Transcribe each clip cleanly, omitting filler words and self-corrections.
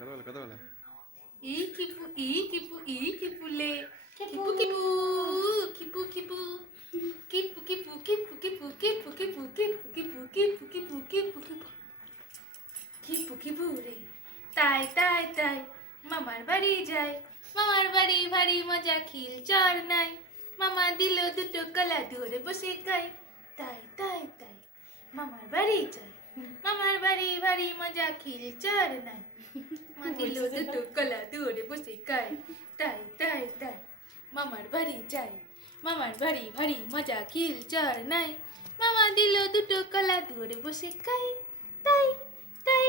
কথা বলে ই কিপু কিপুলে কিপু কিপু কিপু কিপু কিপু কিপু কিপু কিপু কিপু কিপু কিপু কিপু কিপু কিপু কিপু কিপু কিপু কিপু রে তাই তাই তাই মামার বাড়ি যাই মামার বাড়ি ভারী মজা খিল চর নাই মামা দিল দুটো কলা ধরে বসে খাই তাই তাই তাই মামার বাড়ি যাই মামার বাড়ি ভারী মজা খিল চর নাই মা দিল দুটো কলা ধরে বসে খাই তাই তাই তাই মামার বাড়ি যাই মামার বাড়ি ভারী মজা খিল চর নাই মামা দিল দুটো কলা ধরে বসে খাই তাই তাই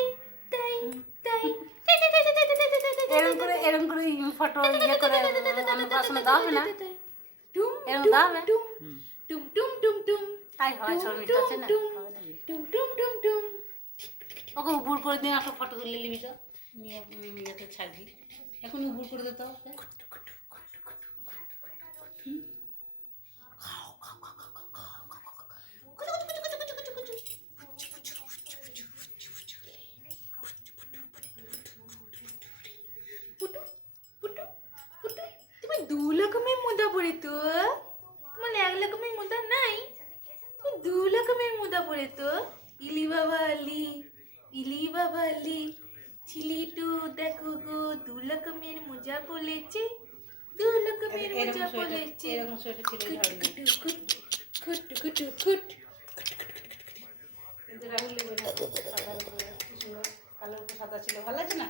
তাই তাই এরকম করে ফটো ইয়ে করে পড়াশোনা দেওয়া হবে না টুম এরকম দেওয়া হবে টুম টুম টুম টুম তাই হয় শর্মিষ্ঠা আছে না টুম টুম টুম টুম টুম ওকে উবুর করে দিয়ে একটা ফটো তুলে নিবি তো নিয়ে ইয়েতে ছাড়বি এখন উবুর করে দিতে হবে তুমি দু রকমের মোদা পরে তো তোমার এক রকমের মোদা নাই তুমি দু রকমের মোদা পরে তো ইলি বাবা আলি ছিলিটু দেখো গো দু রকমের মোজা বলেছে দু রকমের মোজা বলেছে এরকম সোয়েটার ছিল খুট খুট খুট কিন্তু রাহুল লেগে না সাদা সুন্দর কালো সাদা ছিল ভালো আছে না